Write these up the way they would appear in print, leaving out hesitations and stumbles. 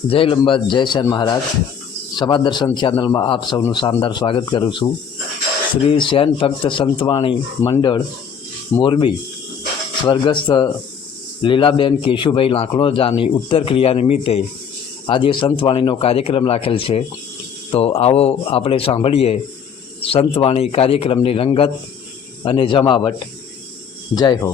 જય લંબાદ જય સેન મહારાજ સમાજ દર્શન ચેનલમાં આપ સૌનું શાનદાર સ્વાગત કરું છું। શ્રી સેન ભક્ત સંતવાણી મંડળ મોરબી સ્વર્ગસ્થ લીલાબેન કેશુભાઈ લાંકણોજાની ઉત્તર ક્રિયા નિમિત્તે આજે સંતવાણીનો કાર્યક્રમ રાખેલ છે। તો આવો આપણે સાંભળીએ સંતવાણી કાર્યક્રમની રંગત અને જમાવટ। જય હો।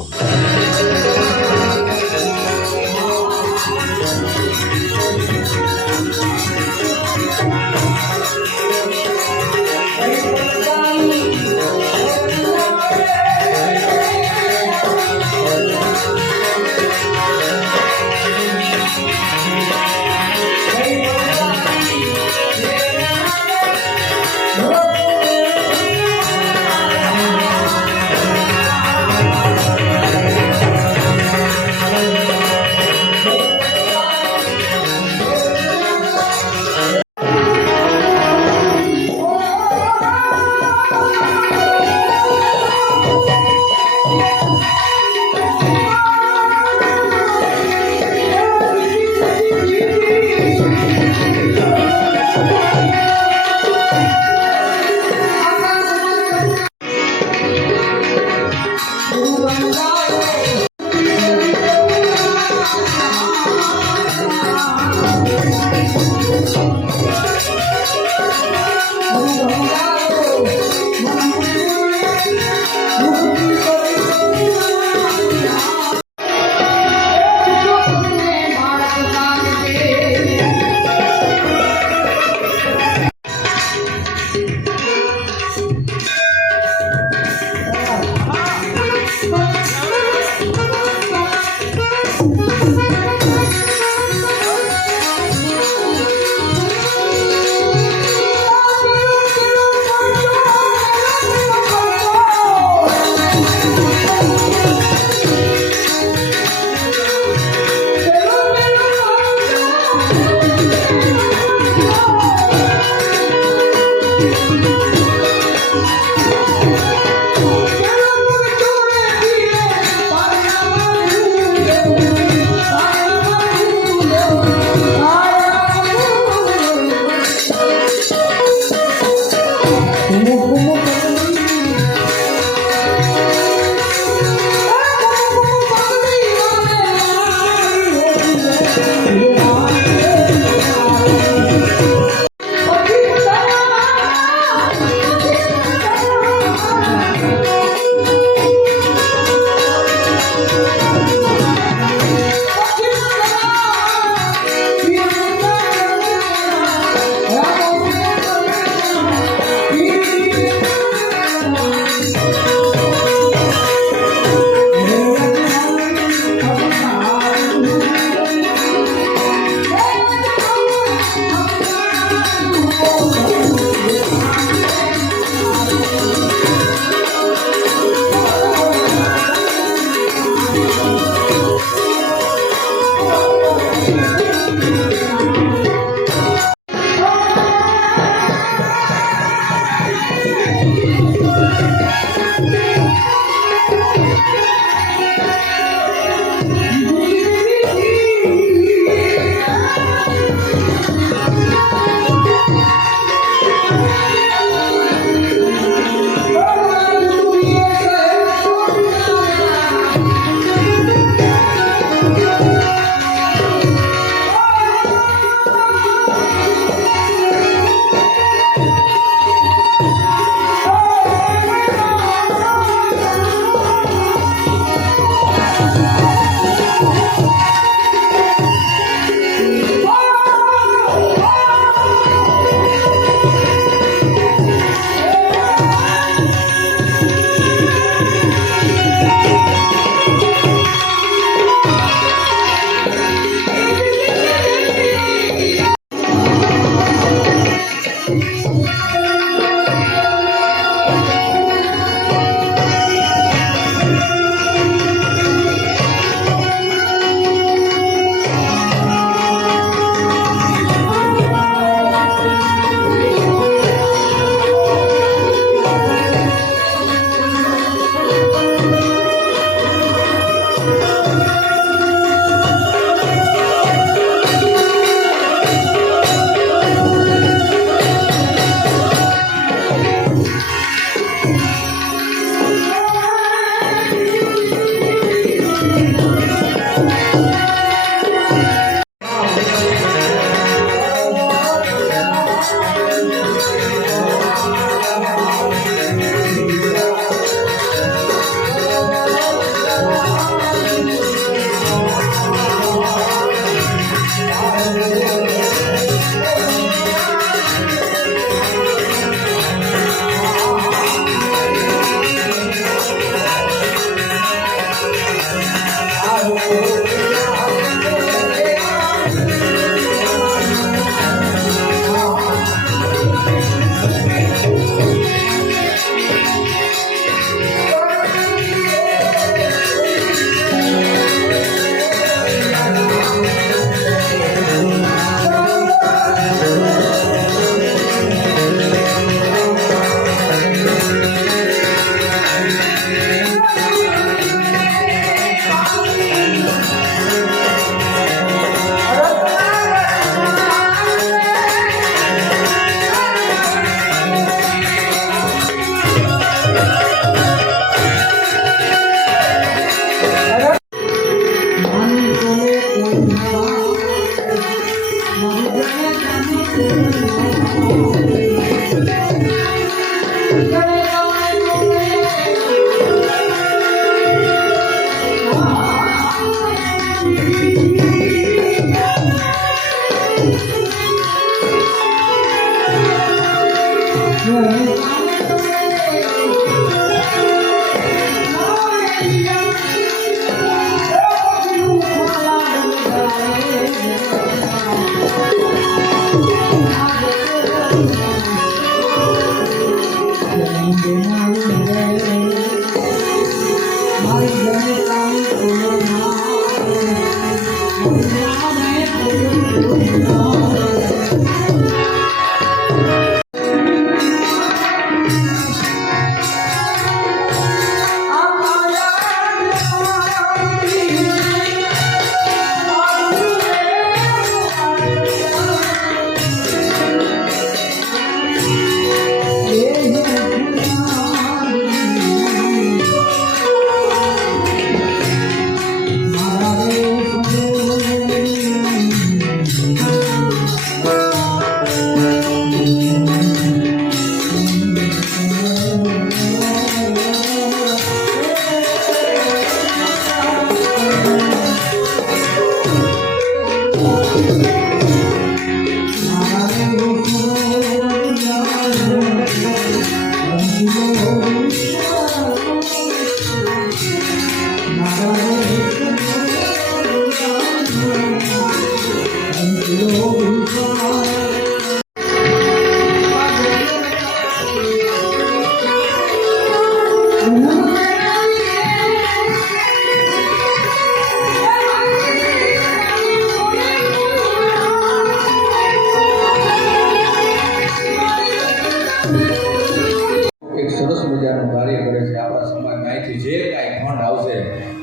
એક સરસ મજાનું કાર્ય કરે છે આપણા સમાજમાં. અહીંથી જે કાંઈ ફંડ આવશે,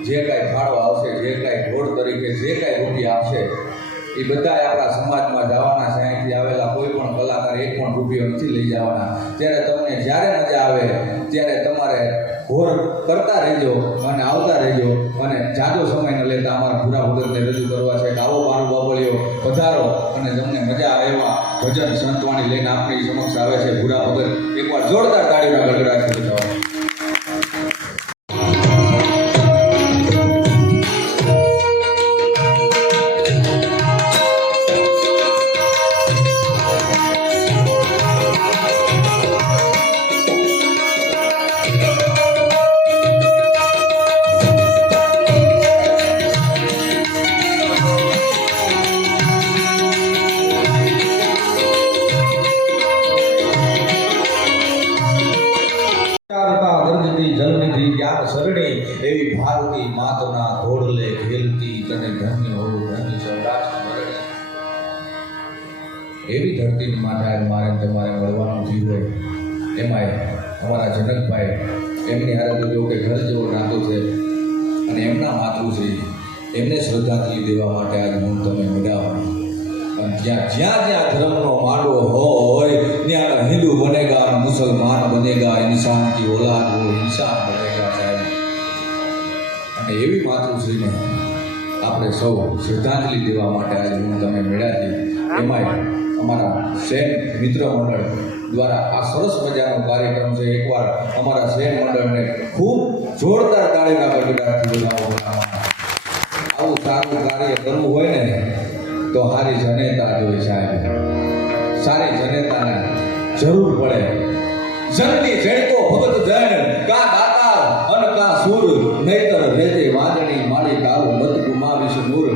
જે કાંઈ ફાળો આવશે, જે કાંઈ ઢોળ તરીકે જે કાંઈ રૂપિયા આવશે એ બધા આપણા સમાજમાં જવાના છે. અહીંથી આવેલા કોઈ પણ કલાકાર એક પણ રૂપિયો નથી લઈ જવાના. ત્યારે તમને જ્યારે મજા આવે ત્યારે તમારે ઘોર કરતા રહેજો અને આવતા રહેજો. અને જાજો સમય ન લેતા અમારા ભૂરા ભગતને રજૂ કરવા છે. આવો મારું બાબળીઓ પધારો અને તમને મજા આવે એવા ભજન સંતવાણી લઈને આપણી સમક્ષ આવે છે ભૂરા ભગત. એકવાર જોરદાર તાળીના ગડગડાટ કરી દો. જલનિધિ જ્ઞાન શરણી એવી ભારતી માતના ઘોડલે ખેલતી તને ધન્ય હોવું ધન્ય સૌરાષ્ટ્ર મરણી. એવી ધરતીની માથે આજ મારે તમારે મળવાનું થયું હોય એમાંય અમારા જનકભાઈ એમની હારે તો જો કે ઘર જેવો નાતો છે અને એમના માતૃ છે એમને શ્રદ્ધાંજલિ દેવા માટે આજ હું તમે મળ્યા. અને જ્યાં જ્યાં જ્યાં ધર્મનો માંડવો હોય ત્યાં હિન્દુ બનેગા અને મુસલમાન બનેગા, ઇન્સાન કી ઓલાદ હો ઇન્સાન બનેગા સાહેબ. અને એવી માતૃશ્રીને આપણે સૌ શ્રદ્ધાંજલિ દેવા માટે આજે હું તમે મળ્યા છીએ. એમાંય અમારા સેન મિત્ર મંડળ દ્વારા આ સરસ મજાનો કાર્યક્રમ છે. એકવાર અમારા સેન મંડળને ખૂબ જોરદાર તાળીના ગડગડાટથી બોલાવો. આવું સારું કાર્ય કરવું હોય ને તો સારી જનેતા જોઈ સાહેબ. સારી જનેતાને જરૂર પડે. જનની જણકો ભગત જન કા દાતા અન કા સુર નહીતર રેજે વાંદણી માળી તારું મત ગુમાવીશ નૂર.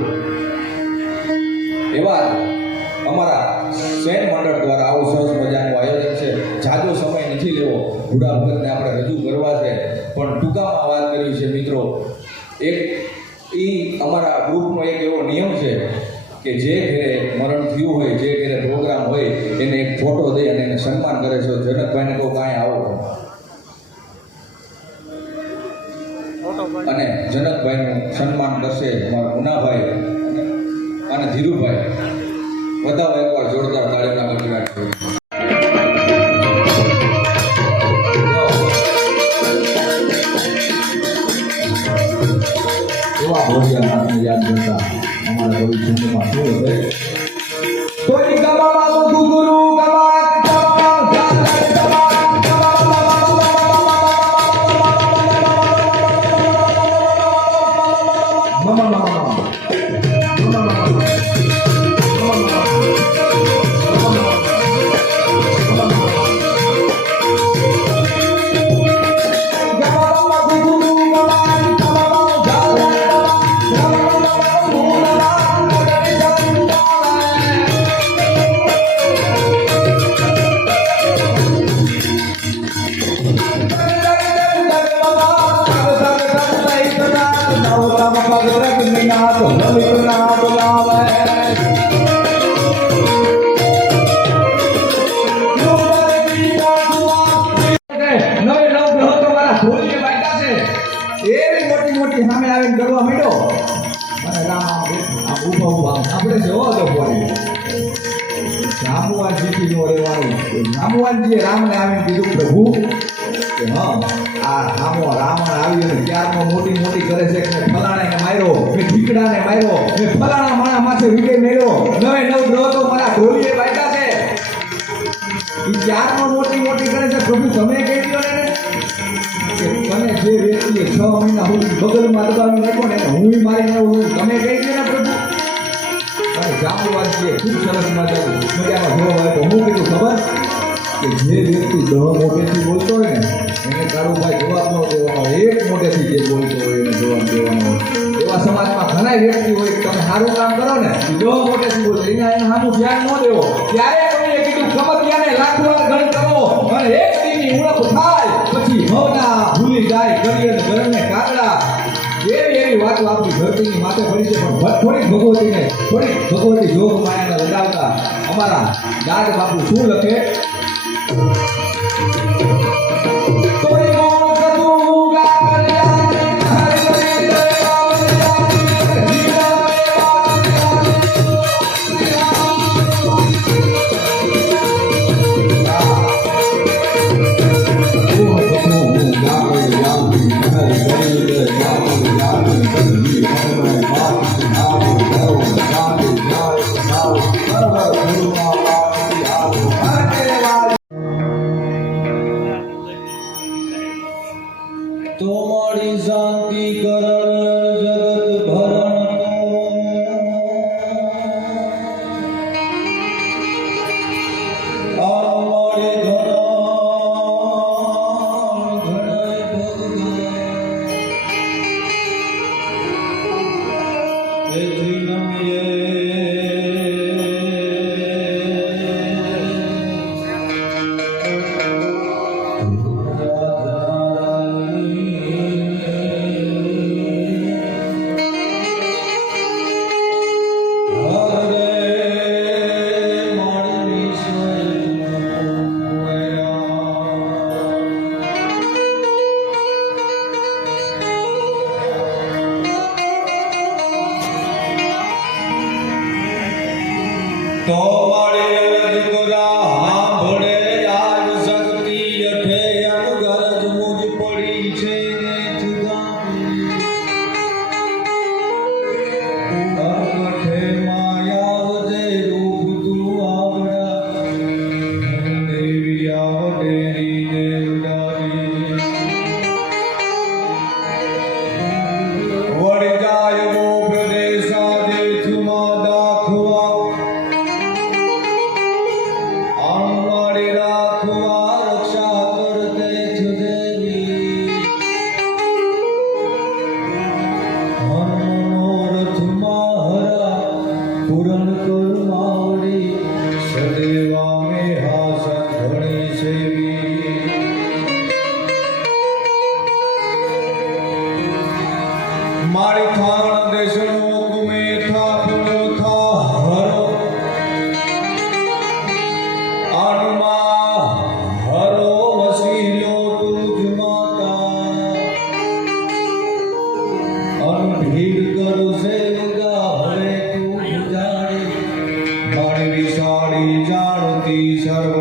એવા અમારા સેન મંડળ દ્વારા આવું સરસ મજાનું આયોજન છે. જાજો સમય નથી લેવો, ભૂડા ભગતને આપણે રજૂ કરવા છે પણ ટૂંકામાં વાત કરી છે મિત્રો. એક અમારા ગ્રુપનો એક એવો નિયમ છે કે જે ઘરે મરણ થયું હોય, જે ઘરે પ્રોગ્રામ હોય એને એક ફોટો દઈ અને એને સન્માન કરે છે. જનકભાઈને કહો કાંઈ આવો અને જનકભાઈનું સન્માન કરશે અમારા મુનાભાઈ અને ધીરુભાઈ. બધા એકવાર જોરદાર તાળીના ગડગડાટ છે. એવા ભોજિયાનાથને યાદ કરતા અમારા ભવિષ્યમાં શું હશે? કોઈ ગમાડો ગુરુ જાંબુવાનજીએ રામને આવીને કીધું પ્રભુ કે હા આ રામો રાવણ આવી અને ત્યારમાં મોટી મોટી કરે છે કે મેં ફલાણાને માર્યો મેં ઠીકડાને માર્યો મેં ફલાણા માણા માથે વિજય મેળ્યો નવે નવ ગ્રહ તો મારા ઢોલીએ બાંધ્યા છે એ ત્યારમાં મોટી મોટી કરે છે પ્રભુ તમે કહી દો ને કે તમે જે વ્યક્તિએ 6 મહિના સુધી બગલમાં દબાવી નાખો ને હું મારી આવું તમે કહી દો ને પ્રભુ અને જાંબુવાનજીએ ખૂબ સરસ મજાનો જવાબ આપ્યો હું કીધું ખબર કે જે વ્યક્તિ 10 મોટેથી બોલતો હોય ને એને કારુભાઈ જવાબ ન દેવાનો એક મોટેથી જે બોલતો હોય એને જવાબ દેવાનો એવા સમાજમાં ઘણા વ્યક્તિ હોય કે તમે સારું કામ કરો ને 10 મોટેથી બોલતો એને સામું ધ્યાન ન દેવો ત્યારે કોઈએ કીધું કમતિયાને લાખ વાર ગણ કરો અને એક દીની ઉણપ થાય પછી ભવના ભૂલી જાય કરિયર ગરને કાગડા એવી વાતો આપણી ધરતીની માથે પડી છે પણ થોડીક ભગવતી જોગ માયાને લગાવતા અમારા દાદ બાપુ શું લખે તમારી શાંતિ કરણ જગત ભરણ અમારે તો વાળે અરજગરા સાંભળે આજ શક્તિ અઠે અનગરજ મુજ પડી છે ને જુદાવી અરગઠે માયા વજે રૂપ તું આવડા દેવી આવડેરી ને ઉડાવી વળી જાય વો પ્રદેશા દે તુમા દાખવા અમારી રાખવા રક્ષા કરતે છુદેવી હનુમનોરથમાં હરા પૂરણ કર માવડી સદેવા મે હાસન ઘણી સેવી મારી થાણ દેશનો કુમે થા પૂરો થા હરો આનમાં હરો વસીલો તુજ માતા અનભીડ કરું સેવગા હરે તું જાણે મારી વિશાળી જાણતી સર્વ